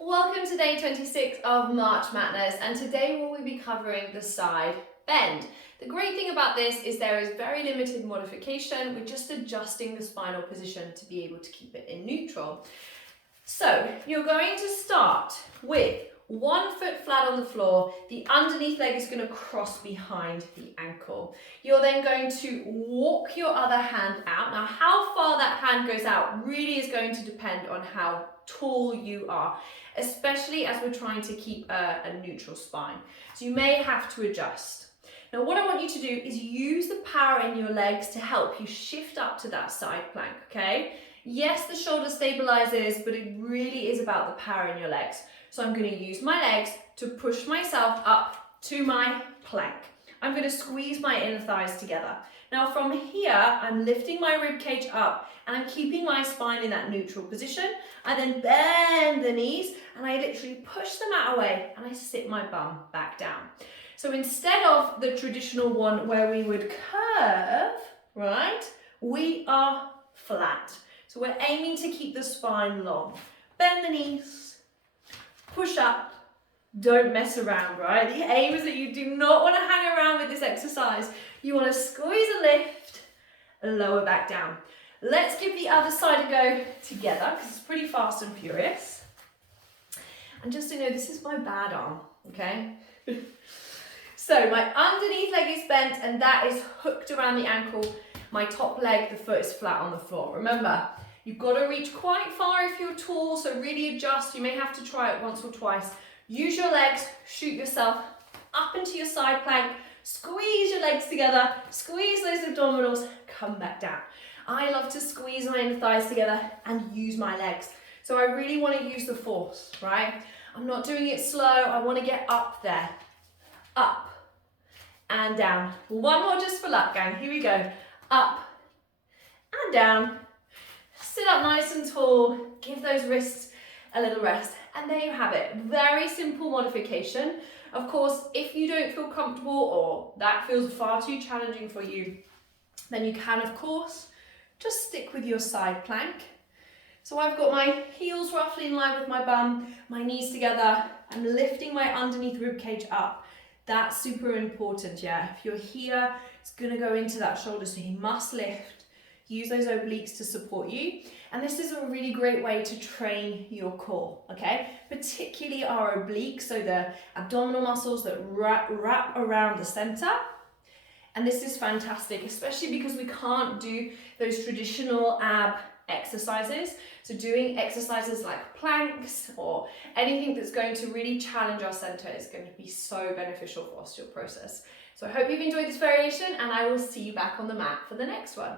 Welcome to day 26 of March Madness, and today we will be covering the side bend. The great thing about this is there is very limited modification. We're just adjusting the spinal position to be able to keep it in neutral. So you're going to start with 1 foot flat on the floor. The underneath leg is going to cross behind the ankle. You're then going to walk your other hand out. Now, how far that hand goes out really is going to depend on how tall you are, especially as we're trying to keep a neutral spine. So you may have to adjust. Now, what I want you to do is use the power in your legs to help you shift up to that side plank, okay? Yes, the shoulder stabilizes, but it really is about the power in your legs. So I'm going to use my legs to push myself up to my plank. I'm going to squeeze my inner thighs together. Now from here, I'm lifting my rib cage up and I'm keeping my spine in that neutral position. I then bend the knees and I literally push them out away and I sit my bum back down. So instead of the traditional one where we would curve, right, we are flat. So we're aiming to keep the spine long. Bend the knees, push up, don't mess around, right? The aim is that you do not want to hang around with this exercise. You want to squeeze and lift, lower back down. Let's give the other side a go together because it's pretty fast and furious. And just to know, this is my bad arm, okay? So my underneath leg is bent and that is hooked around the ankle. My top leg, the foot is flat on the floor. Remember, you've got to reach quite far if you're tall, so really adjust. You may have to try it once or twice. Use your legs, shoot yourself up into your side plank, squeeze your legs together, squeeze those abdominals, come back down. I love to squeeze my inner thighs together and use my legs. So I really want to use the force, right? I'm not doing it slow. I want to get up there, up and down. One more just for luck, gang. Here we go. Up and down. Sit up nice and tall. Give those wrists a little rest. And there you have it. Very simple modification. Of course, if you don't feel comfortable or that feels far too challenging for you, then you can, of course, just stick with your side plank. So I've got my heels roughly in line with my bum, my knees together. I'm lifting my underneath rib cage up. That's super important, yeah. If you're here, it's gonna go into that shoulder, so you must lift. Use those obliques to support you. And this is a really great way to train your core, okay? Particularly our obliques, so the abdominal muscles that wrap around the center. And this is fantastic, especially because we can't do those traditional ab exercises. So doing exercises like planks or anything that's going to really challenge our center is going to be so beneficial for osteoporosis. So I hope you've enjoyed this variation and I will see you back on the mat for the next one.